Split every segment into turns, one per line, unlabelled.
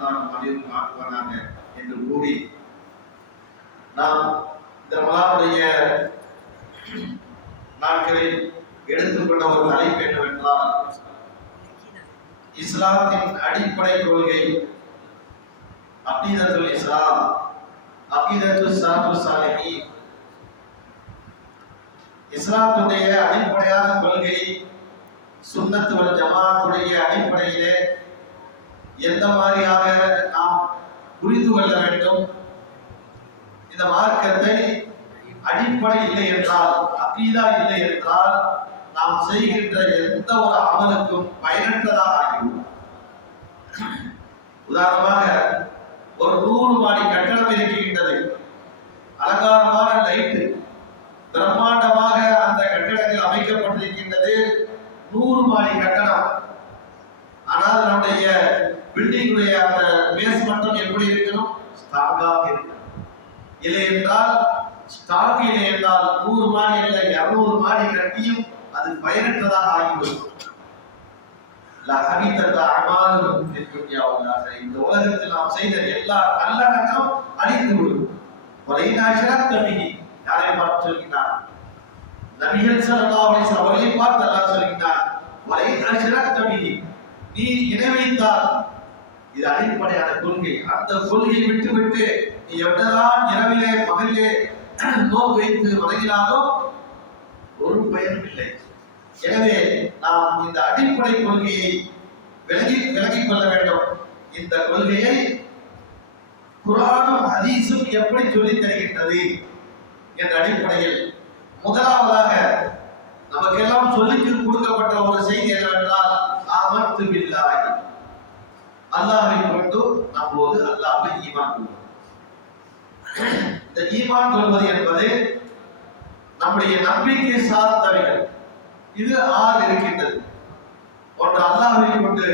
அல்லா நம் அனைவரும் ஆக்குவானாங்க என்று கூறி நாம் இந்த ரமலானுடைய நாட்களில் எடுத்துக்கொண்ட ஒரு தலைப்பு என்னவென்றால் இஸ்லாத்தின் அடிப்படை கொள்கை அகீதத்துல் இஸ்லாம் அகீதத்து சாத்து சாலிஹி இஸ்லாத்துடைய அடிப்படையான கொள்கை சுண்ணத்து ஒரு ஜமாத்துடைய அடிப்படையிலே எந்த மாதிரியாக நாம் புரிந்து கொள்ள வேண்டும்? இந்த மார்க்கத்தை அடிப்படை இல்லை என்றால் அக்கீதா இல்லை என்றால் நாம் செய்கின்ற எந்த ஒரு அமலுக்கும் பயனற்றதாக ஆகிவிடும். உதாரணமாக ஒரு நூறு மாடி கட்டடம் இருக்கின்றது அலங்காரமான லைட்டு பிரம்மாண்டமாக அந்த கட்டிடங்கள் அமைக்கப்பட்டிருக்கின்றது. நூறு மாடி கட்டடம். ஆனால் நம்முடைய பில்டிங்குடைய அந்த பேஸ் மட்டம் எப்படி இருக்கணும்? ஸ்ட்ராங்காக இருக்கணும். இல்லை என்றால் ஸ்ட்ராங் இல்லை என்றால் நூறு மாடி இல்லை இரநூறு மாடி கட்டியும் அது பயனற்றதாக ஆகிவிடும். இந்த உலகத்தில் நாம் செய்த எல்லா நல்லடக்கம் அழிந்து விடும் யாரை பார்த்து சொல்கிறார் நபிகள் சல்லல்லாஹு அலைஹி வஸல்லம் அவர்களை பார்த்து அல்லாஹ் சொல்கிறார் நீ இணை வைத்தால் இது அடிப்படையான கொள்கை. அந்த கொள்கையை விட்டு விட்டு நீ எவ்வளவுதான் இரவிலே பகலிலே நோக்கு வைத்து வழங்கினாலும் ஒரு பயனும் இல்லை. எனவே நாம் இந்த அடிப்படை கொள்கையை விலகி விலகிக் கொள்ள வேண்டும். இந்த கொள்கையை குரானும் ஹதீஸும் எப்படி சொல்லித் தருகின்றது என்ற அடிப்படையில் முதலாவதாக நமக்கெல்லாம் சொல்லிக் கொடுக்கப்பட்ட ஒரு செய்தி என்னவென்றால் ஆபத்து பில்லாய் அல்லாஹை கொண்டு நம்போது அல்லாஹை ஈமான் கொள்வது. இந்த ஈமான் கொள்வது என்பது நம்முடைய நம்பிக்கை சார்ந்தவைகள். இது ஆறு இருக்கின்றது. ஒன்று அல்லாஹை கொண்டு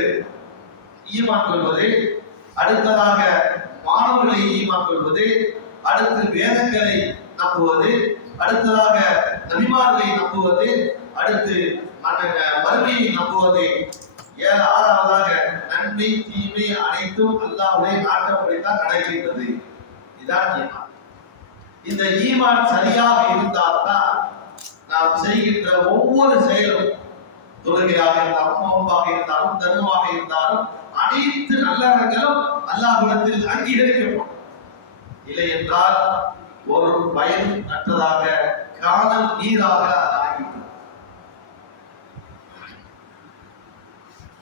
ஈமான் கொள்வது அடுத்ததாக மாணவர்களை ஈமான் கொள்வது அடுத்து வேதங்களை நம்புவது அடுத்ததாக நபிமார்களை நம்புவது அடுத்து மறுமையை நம்புவது ஏழு ஆறாவதாக நன்மை தீமை அனைத்தும் அல்லாவுடைய நாட்டப்படித்தான் நடக்கின்றது. இதுதான் ஈமான். இந்த ஈமான் சரியாக இருந்தால்தான் நாம் செய்கின்ற ஒவ்வொரு செயலும் தொழுகையாக இருந்தாலும் நோம்பாக இருந்தாலும் தர்மமாக இருந்தாலும் அனைத்து நல்லறங்களும் அல்லாஹ்விடத்தில் அங்கீகரிக்கப்படும். இல்லை என்றால் ஒரு பயன் அற்றதாக காணல் நீராக அது ஆகிவிடும்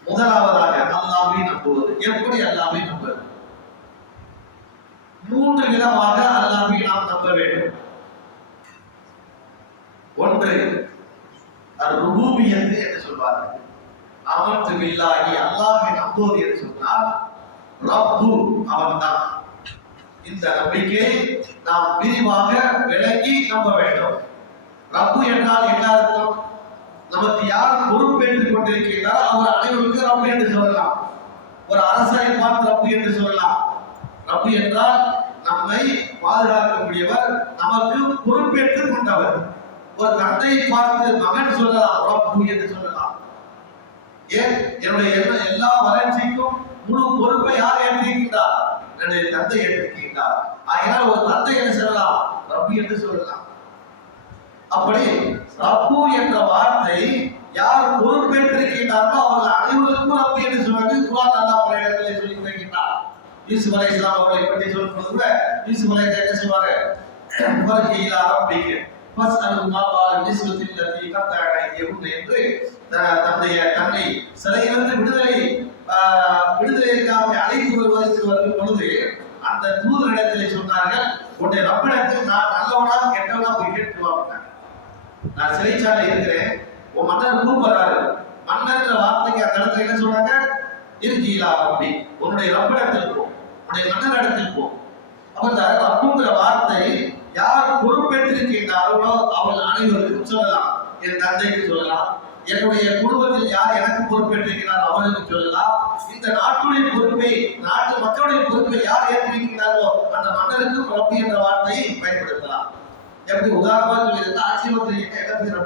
முதலாவதாக அல்லாஹ்வை நம்புவது. எப்படி அல்லாஹ்வை நம்புவது மூன்று விதமாக அல்லாஹ்வை நாம் நம்ப வேண்டும். ஒன்று ருபூபியத்து என்று சொல்வார்கள். அமர்த்து பில்லாகி அல்லாஹ்வை நம்புவது என்று சொன்னால் ரப்பு அவன்தான். இந்த நம்பிக்கை நாம் விரிவாக விளங்கி நம்ப வேண்டும். ரப்பு என்றால் என்ன அர்த்தம்? நமக்கு யார் பொறுப்பேற்றுக் கொண்டிருக்கிறார் ரப்பு என்று சொல்லலாம். ஒரு அரசரை பார்த்து ரப்பு என்று சொல்லலாம். ரப்பு என்றால் நம்மை பாதுகாக்கக்கூடியவர் நமக்கு பொறுப்பேற்றுக் கொண்டவர். ஒரு தந்தையை பார்த்து மகன் சொல்லலாம் ரப்பு என்று சொல்லலாம். ஏன்? என்னுடைய எல்லா- எல்லா வளர்ச்சிக்கும் முழு பொறுப்பை யார் ஏற்றிருக்கின்றார்? என்னுடைய தந்தை ஏற்றிருக்கின்றார். ஆகினால் ஒரு தந்தை என்று சொல்லலாம்? ரப்பு என்று சொல்லலாம். அப்படி ரப்பு என்ற வார்த்தை யார் பொறுப்பேற்றிருக்கின்றார்களோ அவர்கள் அனைவருக்கும் ரப்பு என்று சொல்வாங்க குரான் அல்லா பல இடங்களில் சொல்லி தருகின்றார் யூசுப் அலை இஸ்லாம் அவர்களை பற்றி சொல்லும் கூட யூசுப் அலை என்ன சொல்வாங்க வருகையில் ஆரம்பிக்க பஸ் அனு மாபால நிஸ்வத்தில் லத்தி என்று தன்னுடைய தன்னை சிலையிலிருந்து விடுதலை ஆஹ், விடுதலைக்காக அழைத்து வருவதற்கு வரும் பொழுது அந்த தூதரிடத்தில் சொன்னார்கள் உன்னுடைய ரப்பிடத்தில் நான் நல்லவனா கெட்டவனா போய் கேட்டுவாங்க நான் சிறைச்சாலை இருக்கிறேன். உன் மன்னர் கூப்பிடுறாரு மன்னர்ன்ற வார்த்தைக்கு அந்த இடத்துல என்ன சொன்னாங்க இருக்கீலா அப்படி. உன்னுடைய ரப்பிடத்தில் போ. உன்னுடைய மன்னர் இடத்தில் போ. அப்ப இந்த ரப்புங்கிற வார்த்தை யார் பொறுப்பேற்றிருக்கின்றார்களோ அவர்கள் அனைவருக்கும் சொல்லலாம். என் தந்தைக்கு சொல்லலாம். என்னுடைய குடும்பத்தில் யார் எனக்கு பொறுப்பேற்றிருக்கிறார் அவர்களுக்கு சொல்லலாம். இந்த நாட்டுடைய பொறுப்பை நாட்டு மக்களுடைய பொறுப்பை யார் ஏற்றிருக்கிறார்களோ அந்த மன்னருக்கும் ரப்பு என்ற வார்த்தையை பயன்படுத்தலாம். எப்படி உதாரணமாக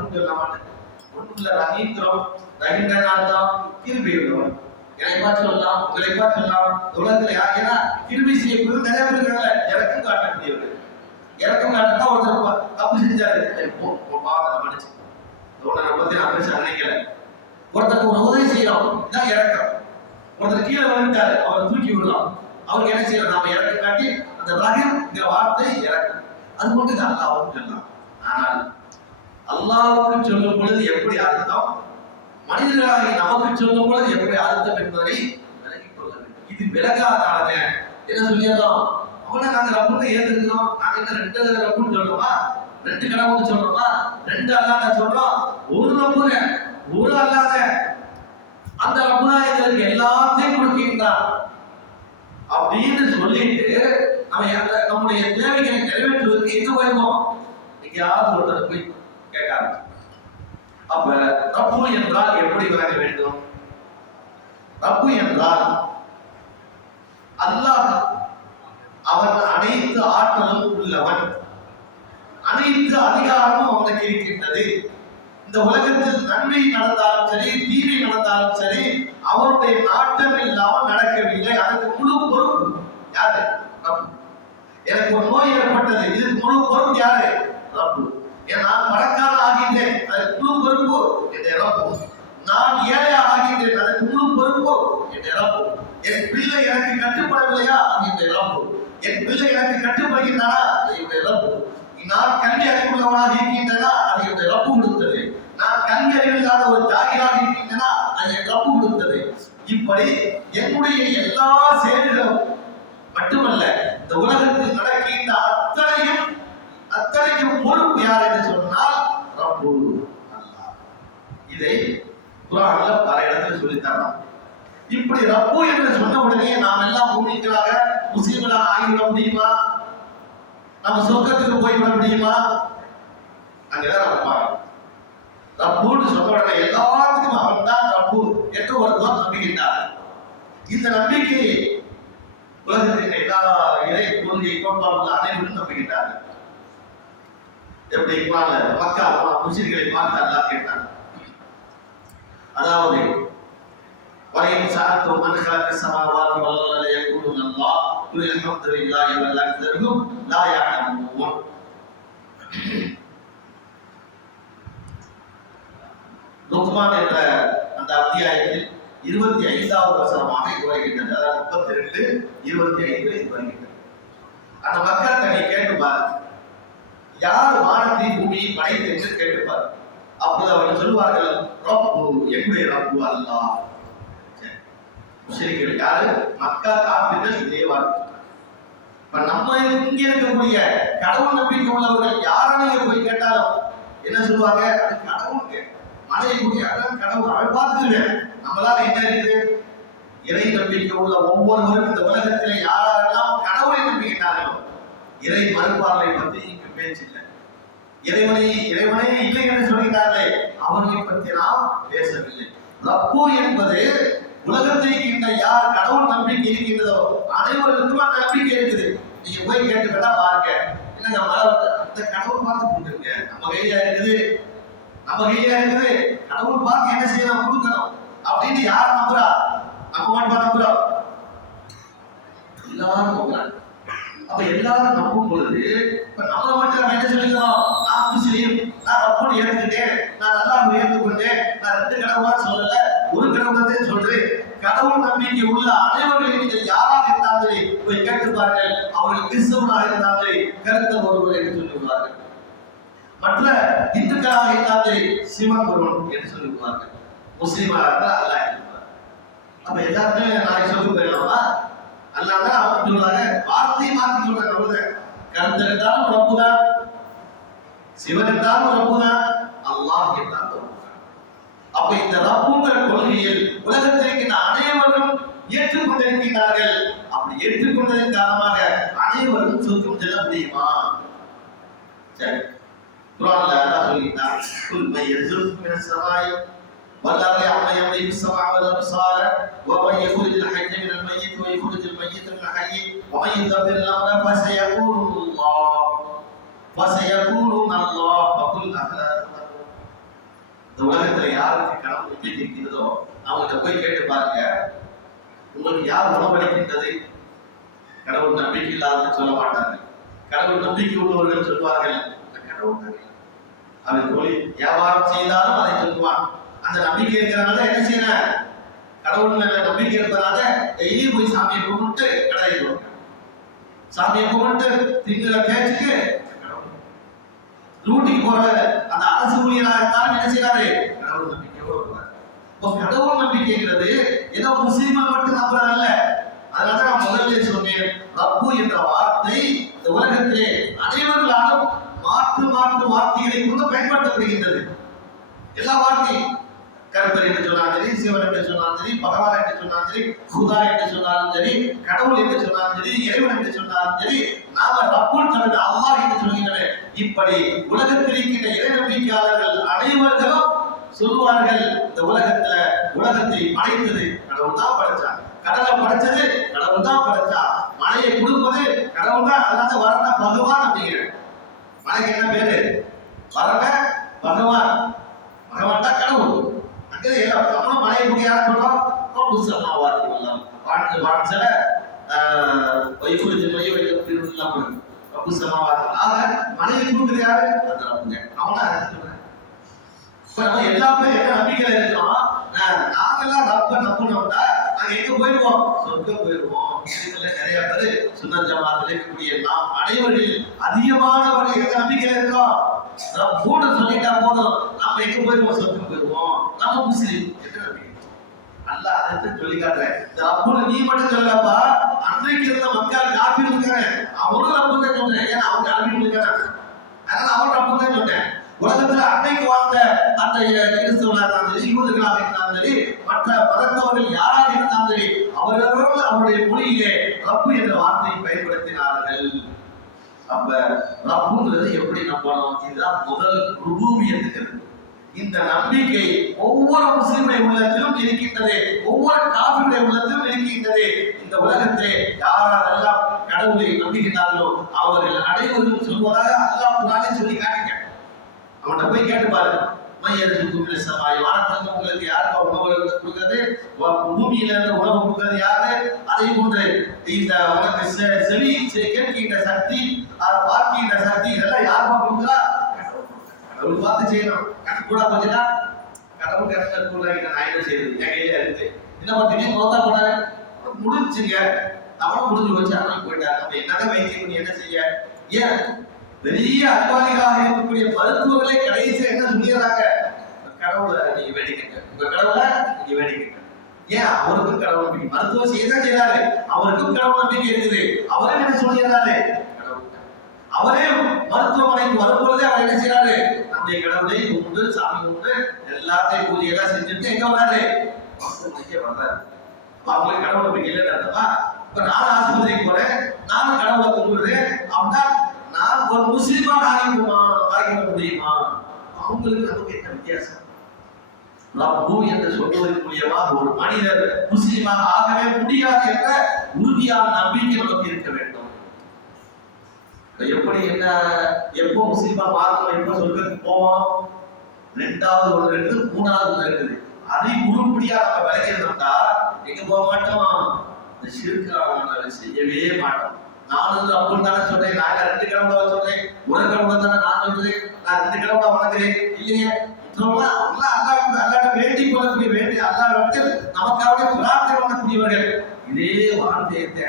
என்ன பேர் அப்படின்னு கிருபி உள்ளவன். என்னை பார்த்து சொல்லலாம் உங்களை பார்த்து சொல்லலாம். உலகத்துல ஏன்னா கிருமி செய்யக்கூடிய நிறைய பேர் இருக்காங்க இறக்கம் காட்டக்கூடியவர் இறக்கம் காட்டினா ஒருத்தர் தப்பு செஞ்சாரு. பாவத்தை மன்னிச்சு பத்தி நான் பேச நினைக்கல. ஒருத்தருக்கு ஒரு உதவி இதான் இறக்கம். ஒருத்தர் கீழே விழுந்துட்டாரு. தூக்கி விடலாம். அவருக்கு என்ன செய்யலாம் நாம காட்டி அந்த ரஹிம்ங்கிற வார்த்தை இறக்கம் அது மட்டும் தான் அல்லாஹ்வுக்கு சொல்லலாம் ஆனால் அல்லாவுக்கு சொல்லும் பொழுது எப்படி அர்த்தம்? மனிதர்களாக நமக்கு சொல்லும் பொழுது எப்படி அர்த்தம் என்பதை விலகிக் கொள்ள வேண்டும். இது விலகாதாங்க என்ன சொல்லிடலாம் அவனை நாங்க ரப்புன்னு ஏத்துக்கிறோம் நாங்க என்ன ரெண்டு ரப்புன்னு சொல்றோமா? ரெண்டு கடவுள் சொல்றோமா? ரெண்டு அல்லாத சொல்றோம். ஒரு ரப்புங்க ஒரு அல்லாத அந்த ரப்பு எங்களுக்கு எல்லாத்தையும் கொடுக்கின்றான் அப்படின்னு சொல்லிட்டு நம்ம நம்முடைய தேவைகளை நிறைவேற்றுவதற்கு எங்க போயிருவோம் எங்கேயாவது சொல்றது போய் கேட்க அப்ப ரப்பு என்றால் எப்படி விளங்க வேண்டும்? ரப்பு என்றால் அல்லாஹ் அவன் அனைத்து ஆற்றலும் உள்ளவன். அனைத்து அதிகாரமும் அவனுக்கு இருக்கின்றது. இந்த உலகத்தில் நன்மை நடந்தாலும் சரி தீமை நடந்தாலும் சரி அவருடைய நாட்டம் இல்லாமல் நடக்கவில்லை. அதற்கு முழு பொறுப்பு யாரு? எனக்கு ஒரு நோய் ஏற்பட்டது. இதுக்கு முழு பொறுப்பு யாரு? ரப்பு. ஏன் நான் பணக்கார ஆகின்றேன் அது முழு பொறுப்பு என்னுடைய ரப்பு நான் ஏழை ஆகின்றேன் அதற்கு முழு பொறுப்பு என்னுடைய ரப்பு என் பிள்ளை எனக்கு கட்டுப்படவில்லையா அது என்னுடைய ரப்பு என் பிள்ளை எனக்கு கட்டுப்படுகின்றனா அது என்னுடைய ரப்பு நான் கல்வி அறிவுள்ளவனாக இருக்கின்றனா அது என்னுடைய ரப்பு கொடுத்தது நான் கல்வி அறிவில்லாத ஒரு ஜாகிராக இருக்கின்றனா அது என் இழப்பு கொடுத்தது இப்படி என்னுடைய எல்லா செயல்களும் மட்டுமல்ல இந்த உலகத்தில் நடக்கின்ற அத்தனையும் அத்தனைக்கும் பொறுப்பு யார் என்று சொன்னால் ரப்பு இதை குரான்ல பல இடத்துல சொல்லித்தரலாம். இப்படி ரப்பு என்று சொன்ன உடனே நாம் எல்லாம் பூமிக்காக முஸ்லீம்களாக ஆகிவிட முடியுமா? நம்ம சொர்க்கத்துக்கு போய்விட முடியுமா? அங்கதான் ரப்பாங்க பார்க்கணும். ரப்புன்னு சொன்ன உடனே எல்லாத்துக்கும் அவன் தான் ரப்பு என்று ஒருவர் நம்பிக்கிட்டார் இந்த நம்பிக்கை உலகத்தின் எல்லா இறை கொள்கை கோட்பாடுகள் அனைவரும் நம்புகின்றார்கள் எப்படி குரான்ல மக்கா முஸ்லிம்களை பார்த்து அல்லா கேட்டான். அதாவது வரையும் சாத்தும் மன் கலக்க சமாவாதி வல்லல யகுலுன் அல்லாஹ். குல் அல்ஹம்துலில்லாஹி வல் அக்தருஹும் லா யஅலமூன் லுக்மான் என்ற அந்த அத்தியாயத்தில் இருபத்தி ஐந்தாவது வசனமாக இது வருகின்றது. அதாவது முப்பத்தி ரெண்டு இருபத்தி ஐந்து இது வருகின்றது. அந்த மக்கள் தன்னை கேட்டு பாருங்க. யார் வானத்தை பூமியை படைத்து என்று கேட்டுப்பார் அப்போது அவர்கள் சொல்வார்கள் ரப்பு என்னுடைய ரப்பு அல்லா. சரி. முஸ்லிம்கள் யாரு? மக்கா காப்பீர்கள் இதே வார்த்தை இப்ப நம்ம இங்க இருக்கக்கூடிய கடவுள் நம்பிக்கை உள்ளவர்கள் யாரை நீங்க போய் கேட்டாலும் என்ன சொல்லுவாங்க? அது கடவுளுக்கு மழையை கூடிய அதான் கடவுள் அவள் பார்த்துருவேன் நம்மளால என்ன இருக்குது? இறை நம்பிக்கை உள்ள ஒவ்வொருவரும் இந்த உலகத்திலே யாரெல்லாம் கடவுளை நம்புகின்றார்களோ இறை மறுப்பார்களை பற்றி பேச்சு இல்லை இறைவனை இறைவனே இல்லை என்று சொல்கிறார்களே அவர்களை பற்றி நாம் பேசவில்லை. ரப்பு என்பது உலகத்தை இருக்கின்ற யார் கடவுள் நம்பிக்கை இருக்கின்றதோ அனைவருக்கும் அந்த நம்பிக்கை இருக்குது. நீங்க போய் கேட்டு வேணா பாருங்க. என்னங்க மழை அந்த கடவுள் பார்த்து கொண்டிருங்க நம்ம கையில இருக்குது. நம்ம கையில இருக்குது. கடவுள் பார்த்து என்ன செய்யணும்? கொடுக்கணும் அப்படின்னு யார் நம்புறா? நம்ம மட்டும் நம்புறோம். எல்லாரும் நம்புறாங்க. அப்ப எல்லாரும் நம்பும் பொழுது இப்ப நம்மளை மட்டும் நம்ம என்ன சொல்லிக்கிறோம் நான் முஸ்லீம் நான் ரப்போடு ஏற்றுக்கிட்டேன் நான் நல்லா ஏற்றுக்கொண்டேன் நான் ரெண்டு கடவுளா சொல்லல ஒரு கடவுளத்தை சொல்றேன். கடவுள் நம்பிக்கை உள்ள அனைவர்களையும் நீங்கள் யாராக இருந்தாலும் போய் கேட்டு பாருங்கள் அவர்கள் கிறிஸ்தவனாக இருந்தாலும் கருத்த ஒருவர் என்று சொல்லிவிடுவார்கள் மற்ற இந்துக்களாக இருந்தாலும் சிவன் ஒருவன் என்று சொல்லிவிடுவார்கள் முஸ்லீமாக இருந்தால் அல்ல அப்ப எல்லாருமே நாளைக்கு சொல்லி போயிடலாமா? அல்லாம அவங்க சொல்றாங்க வார்த்தையை மாத்தி சொல்றாங்க அவ்வளவுதான் கருத்து இருந்தாலும் ரப்பு தான் சிவன் என்றாலும் ரப்பு தான் அல்லாஹ் என்றாலும் ரப்பு தான் அப்ப இந்த ரப்புங்கிற கொள்கையில் உலகத்தில் இருக்கின்ற அனைவரும் ஏற்றுக்கொண்டிருக்கிறார்கள் அப்படி ஏற்றுக்கொண்டதன் காரணமாக அனைவரும் சொர்க்கம் செல்ல முடியுமா சரி குரான்ல அல்லாஹ் சொல்லிட்டார் குல் மை யர்சுக்கு மின ஸமாய் والأرض عما يملك السمع والأبصار ومن يخرج الحي من الميت ويخرج الميت من الحي ومن يدبر الأمر فسيقولون الله فسيقولون الله فقل أفلا تتقون இந்த உலகத்துல யாருக்கு கடவுள் நம்பிக்கை இருக்கிறதோ அவங்கள்ட்ட போய் கேட்டு பாருங்க உங்களுக்கு யார் உணவளிக்கின்றது கடவுள் நம்பிக்கை இல்லாத சொல்ல மாட்டார்கள் கடவுள் நம்பிக்கை உள்ளவர்கள் சொல்வார்கள் "நான் கடவுள் நம்பி அவன் தொழில் வியாபாரம் செய்தாலும் அதை சொல்லுவான் அந்த நம்பிக்கை இருக்கிறனால என்ன செய்யணும் கடவுள் மேல நம்பிக்கை இருப்பதனால டெய்லி போய் சாமியை கும்பிட்டு கடையில் போவாங்க சாமியை கும்பிட்டு திங்கிற பேச்சுக்கு லூட்டிக்கு போற அந்த அரசு ஊழியராக இருந்தாலும் என்ன செய்யறாரு கடவுள் நம்பிக்கையோடு இப்போ கடவுள் நம்பிக்கைங்கிறது ஏதோ முஸ்லீமா மட்டும் நம்புறது அல்ல அதனால நான் முதல்ல சொன்னேன் ரப்பு என்ற வார்த்தை இந்த உலகத்திலே அனைவர்களாலும் மாற்று மாற்று வார்த்தைகளை கொண்டு பயன்படுத்தப்படுகின்றது. எல்லா வார்த்தையும் கருப்பர் என்று சொன்னாலும் சரி சிவன் என்று சொன்னாலும் சரி பகவான் என்று சொன்னாலும் சரி குதா என்று சொன்னாலும் சரி கடவுள் என்று சொன்னாலும் சரி இறைவன் என்று சொன்னாலும் சரி நாம ரப்புல் தனது அல்லாஹ் என்று சொல்கின்றன இப்படி உலகத்தில் இருக்கின்ற இறை நம்பிக்கையாளர்கள் அனைவர்களும் சொல்வார்கள் இந்த உலகத்துல உலகத்தை படைத்தது கடவுள் தான் படைச்சா கடலை படைச்சது கடவுள் தான் படைச்சா மழையை கொடுப்பது கடவுள் தான். அல்லாத வரத பகவான் அப்படிங்கிற மழைக்கு என்ன பேரு? வரத பகவான். பகவான் தான் கடவுள். அங்கே எல்லாம் நம்மளும் மழையை பற்றி யாரை வார்த்தை வரலாம் வாழ்க்கை மைய வைக்கலாம் புதுசமா வார்த்தை ஆக மழையை கொடுக்குறது யாரு அந்த ரப்புங்க அவனா நம்ம எல்லாமே என்ன நம்பிக்கையில இருக்கிறோம் நாங்கெல்லாம் ரப்ப நாங்க எங்க சொர்க்கம் நிறைய பேர் சுன்ன ஜமாத்துல இருக்கக்கூடிய நாம் அனைவரில் அதிகமானவர்கள் எங்க நம்பிக்கையில இருக்கிறோம். ரப்போடு சொல்லிட்டா போதும். நம்ம எங்க போயிருவோம் சொத்து போயிருவோம்? நம்ம முஸ்லீம். என்ற அல்லாஹ் அதை சொல்லி காட்டுறேன் இந்த ரப்புன்னு நீ மட்டும் சொல்லப்பா அன்றைக்கு இருந்த மக்கள் காப்பி இருக்கிறேன் அவனும் ரப்பு தான் சொன்னேன். ஏன்னா அவங்க காப்பீடு இருக்காங்க அதனால அவன் ரப்பு தான் சொன்னேன். உலகத்துல அன்னைக்கு வாழ்ந்த அந்த கிறிஸ்தவனாக இருந்தாலும் சரி யூதர்களாக இருந்தாலும் சரி மற்ற மதத்தவர்கள் யாராக இருந்தாலும் சரி அவர்கள் அவருடைய மொழியிலே ரப்பு என்ற வார்த்தையை பயன்படுத்தினார்கள். அப்ப ரப்புங்கிறது எப்படி நம்பணும்? இதுதான் முதல் ருபூபியத்துக்கிறது இந்த நம்பிக்கை ஒவ்வொரு முஸ்லிமுடைய உள்ளத்திலும் இருக்கின்றது. ஒவ்வொரு காபியுடைய உள்ளத்திலும் இருக்கின்றது. இந்த உலகத்திலே யாரெல்லாம் கடவுளை நம்புகிறார்களோ அவர்கள் அனைவரும் சொல்வதாக அல்லாஹ் குரானே சொல்லி காட்டுங்க அவன்கிட்ட போய் கேட்டு பாருங்க. மையர் சுக்குமில் சமாய் வானத்திலிருந்து உங்களுக்கு யாருக்கு உணவு கொடுக்கிறது? பூமியில இருந்து உணவு கொடுக்கிறது யாரு? அதே போன்று இந்த உனக்கு செ- செவி செ- கேட்கின்ற சக்தி பார்க்கின்ற சக்தி இதெல்லாம் யாருமா கொடுக்குறா? கடவுள் பார்த்து செய்யணும். கணக்கு கூட போச்சுன்னா கடவுள் கணக்கு கூட நான் என்ன செய்யுது என் கையில இருக்கு. என்ன பார்த்தீங்க மொத்தா போனாரு முடிஞ்சுங்க. அவனும் முடிஞ்சு வச்சு அவனும் போயிட்டாரு. அப்ப என்னதான் வைத்தியம் பண்ணி என்ன செய்ய? ஏன்? பெரிய அன்பாளிகளாக இருக்கக்கூடிய மருத்துவர்களே கடைசியா என்ன சொல்லிடுறாங்க? கடவுளை நீங்க வேடிக்கைங்க. உங்க கடவுளை நீங்க வேடிக்கைங்க. ஏன்? அவருக்கும் கடவுள் நம்பிக்கை. மருத்துவம் செய்யதான் செய்யறாரு அவருக்கும் கடவுள் நம்பிக்கை இருக்குது. அவரே என்ன சொல்லிடுறாரு? கடவுள் அவரே மருத்துவமனைக்கு வரும்பொழுதே அவர் என்ன செய்யறாரு நம்முடைய கடவுளை உண்டு சாமி கும்பிட்டு எல்லாத்தையும் பூஜையெல்லாம் செஞ்சுட்டு எங்க வர்றாரு? மருத்துவமனைக்கே வர்றாரு. அவங்களுக்கு கடவுள் நம்பிக்கை இல்லைன்னு அர்த்தமா? இப்ப நான் ஆஸ்பத்திரிக்கு போறேன். நான் கடவுளை கும்பிடுறேன். அப்படின்னா நான் ஒரு முஸ்லீமாக ஆகிடுமா ஆகிட முடியுமா? அவங்களுக்கு நமக்கு என்ன வித்தியாசம்? ரப்பு என்று சொல்வதன் மூலியமாக ஒரு மனிதர் முஸ்லீமாக ஆகவே முடியாது என்ற உறுதியான நம்பிக்கை நமக்கு இருக்க வேண்டும். எப்படி என்ன எப்போ முஸ்லீமா பார்க்கணும் எப்போ சொல்றதுக்கு போவோம் ரெண்டாவது ஒன்று இருக்குது மூணாவது ஒன்று இருக்குது. அதை உருப்படியா நம்ம விளைக்கிறோம்னா எங்க போக மாட்டோம்? இந்த சிறுக்கான செய்யவே மாட்டோம். நான் வந்து அப்படின்னு தானே சொல்றேன் நாங்க ரெண்டு கிழமை சொல்றேன் ஒரு கிழமை தானே நான் சொல்றேன் நான் ரெண்டு கிழமை வளர்க்கிறேன் இல்லையே? வேண்டி கொள்ளக்கூடிய வேண்டி நமக்காக பிரார்த்தனை பண்ணக்கூடியவர்கள் இதே வார்த்தையத்தை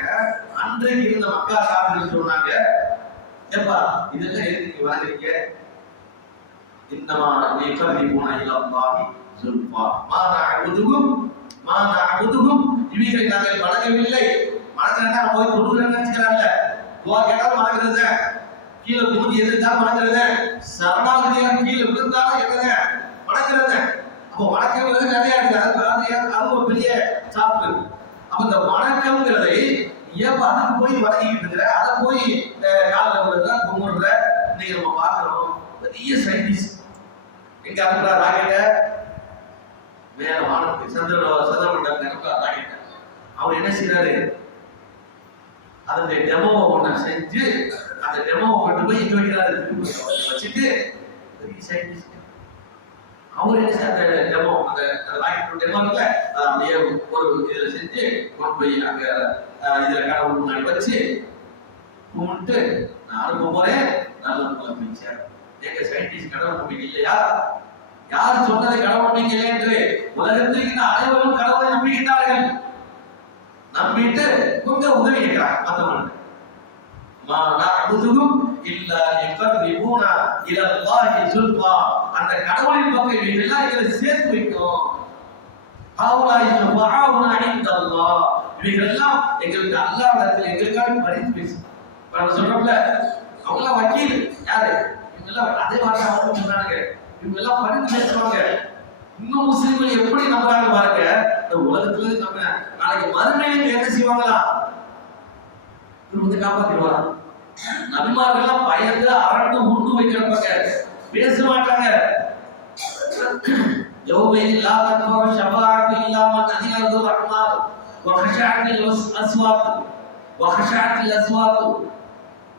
அன்றைக்கு இருந்த மக்கா சாப்பிட்டு சொன்னாங்க. ஏப்பா இதெல்லாம் எதுக்கு நீங்க வணங்குறீங்க? இன்னமா லிகர்ரிபுன இலா அல்லாஹி சுல்ஃபா மா நஅபுதுஹும் மா நஅபுதுஹும். இவைகளை நாங்கள் வணங்கவில்லை. வணங்குறேன்னா போய் தொழுகிறேன்னு நினைச்சுக்கிறான்ல துவா கேட்டாலும் வணங்குறது கீழே குனிஞ்சு எதிர்த்தாலும் வணங்குறது சரணாகதியாக கீழே விழுந்தாலும் என்னது வணக்கிறது அப்போ வணக்கங்கிறது நிறைய இருக்கு அது அது ஒரு பெரிய சாப்பிட்டு அப்போ இந்த வணக்கம்ங்கிறதை ஏன் அதுக்கு போய் வணங்கிட்டு இருக்கிற அதை போய் காலில் விழுற கும்பிடுற இன்னைக்கு நம்ம பார்க்கிறோம். பெரிய சயின்டிஸ்ட் எங்க அனுப்புற ராக்கெட்ட. மேல வானத்துக்கு சந்திர சந்திரமண்டலத்துக்கு அனுப்புற ராக்கெட்ட. அவர் என்ன செய்யறாரு அதனுடைய டெமோவை ஒன்று செஞ்சு அந்த டெமோவை கொண்டு போய் இங்கே வைக்கிறாரு வச்சுட்டு பெரிய சயின்டிஸ்ட் அவர் என்ன அந்த டெமோ அந்த ராக்கெட் டெமோ இருக்குல்ல அதை அப்படியே ஒரு இதில் செஞ்சு கொண்டு போய் அங்கே இதில் கடவுள் முன்னாடி வச்சு கும்பிட்டு நான் அனுப்ப போறேன். நல்ல முறை எங்க சயின்டிஸ்ட் கடவுள் நம்பிக்கை இல்லையா? யார் சொன்னது கடவுள் நம்பிக்கை இல்லை என்று உலகத்திற்கு அனைவரும் கடவுளை நம்புகின்றார்கள் நம்பிட்டு கொஞ்சம் உதவி கேட்கிறாங்க மத்தவங்க. மா நஅபுதுஹும் இல்லா லியகர்ரிபூனா இலா அல்லாஹி சுல்ஃபா அந்த கடவுளின் பக்கம் இவங்க எல்லாம் எங்களை சேர்த்து வைக்கும். ஹாவுலாய் ஷஃபாவுனா இன்தல்லாஹ். இவங்க எல்லாம் எங்களுக்கு அல்லாஹ்விடத்தில் எங்களுக்காக பரிந்து பேசும். இப்ப நம்ம சொல்றோம்ல அவங்க வக்கீல். யாரு? இவங்கெல்லாம் அதே மாதிரி அவங்க சொன்னாங்க இவங்க எல்லாம் பரிந்து பேசுவாங்க இன்னும் முஸ்லிம்கள் எப்படி நம்புறாங்க பாருங்க? இந்த உலகத்துல நம்ம நாளைக்கு மறுமையில என்ன செய்வாங்களா? இவர் வந்து காப்பாத்திடுவாரா? நபிமார்கள்லாம் பயந்து அரண்டு உண்டு போய் கிடப்பாங்க. பேச மாட்டாங்க. யௌமைன் லா தக்ஃபரு ஷஃபாஅத்து இல்லா மன் அதின லஹு ரஹ்மான். வ ஹஷஅத்தில் அஸ்வாத். வ ஹஷஅத்தில் அஸ்வாத்.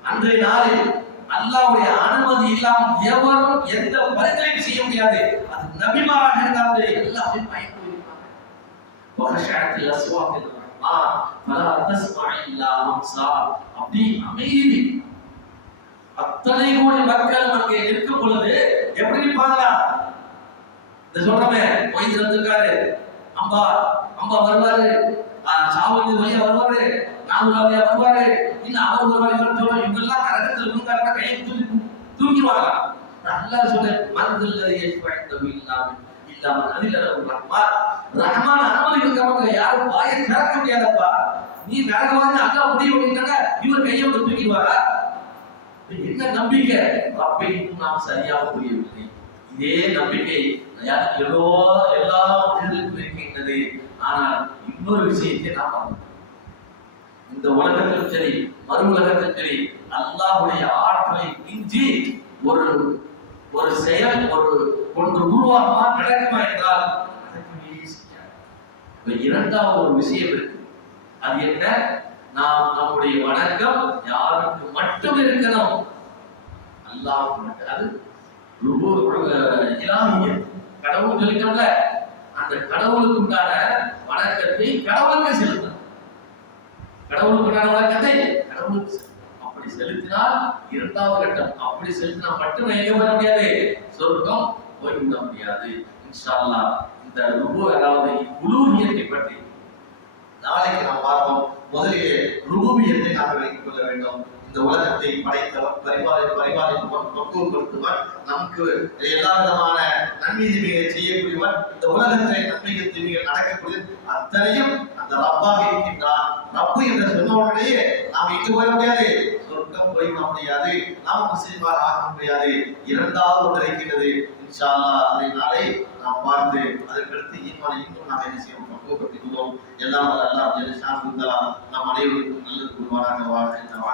அன்றைய நாளில் அல்லாவுடைய அனுமதி இல்லாமல் எவரும் எந்த வருகலையும் செய்ய முடியாது. அது நபிமாராக இருந்தாலே எல்லாமே பயன்படுத்திருப்பாங்க அப்படி அமைதி. அத்தனை கோடி மக்கள் அங்கே இருக்கும் எப்படி இருப்பாங்களா இந்த சொல்றமே போய் அம்பா அம்பா வருவாரு. சாவந்தி வழியா வருவாரு நாகூர் வழியா வருவாரு. இன்னும் அவர் வருவாரு இவர் சொல்லுவாரு இவங்கெல்லாம் நரகத்தில் இருந்தாருன்னா கையை தூக்கி தூக்கிவாங்க நல்லா சொல்ல மனதில் ஏற்படுத்த இல்லாமல் இல்லாமல் அதில் ரஹ்மான் ரஹ்மான் அனுமதி இருக்கவங்க யாரும் வாயை திறக்க முடியாதப்பா. நீ நரகவாதி அல்லா முடிவு பண்ணிட்டாங்க இவர் கையை தூக்கிடுவாரா? என்ன நம்பிக்கை? நாம் சரியாக புரியவில்லை இதே நம்பிக்கை யாருக்கு எல்லா இருக்கின்றது. ஆனால் இன்னொரு விஷயத்தை நாம் இந்த உலகத்திலும் சரி மறு உலகத்திலும் சரி அல்லாவுடைய ஆற்றலை மிஞ்சி ஒரு ஒரு செயல் ஒரு ஒன்று உருவாகுமா நடக்குமா என்றால் இரண்டாவது ஒரு விஷயம் இருக்கு. அது என்ன? நாம் நம்முடைய வணக்கம் யாருக்கு மட்டும் இருக்கணும்? அல்லாவுக்கு மட்டும். அது கடவுள் சொல்லிட்டோம்ல அந்த கடவுளுக்குண்டான வணக்கத்தை கடவுளுக்கு செலுத்தணும். கடவுளுக்குண்டான வணக்கத்தை கடவுளுக்கு அப்படி செலுத்தினால் இரண்டாவது கட்டம். அப்படி செலுத்தினா மட்டுமே எங்கே வர முடியாது? சொர்க்கம் போய்விட முடியாது. இன்ஷால்லா இந்த ருபு அதாவது உலூகியத்தை பற்றி நாளைக்கு நாம் பார்ப்போம். முதலிலே ரூபியத்தை நாம் விளங்கிக் கொள்ள வேண்டும். இந்த உலகத்தை படைத்தவர் பரிபாலி பரிபாலிப்பவன் பக்குவப்படுத்துவர் நமக்கு எல்லா விதமான நன்மை தீமைகளை செய்யக்கூடியவர் இந்த உலகத்தை நன்மைகள் தீமைகள் நடக்கக்கூடியது அத்தனையும் அந்த ரப்பாக இருக்கின்றார். ரப்பு என்று சொன்ன உடனேயே நாம் இங்கு போக முடியாது. சொர்க்கம் போய் முடியாது. நாம் முஸ்லிமாக ஆக முடியாது. இரண்டாவது ஒன்று இருக்கின்றது. இன்ஷால்லா அதை நாளை நாம் பார்த்து அதற்கடுத்து ஈமானை இன்னும் நாம் என்ன செய்வோம்? பக்குவப்படுத்திக் கொள்வோம். எல்லாம் வல்ல நம் அனைவருக்கும் நல்லது குருவானாக வாழ்க்கை வாழ்க்கை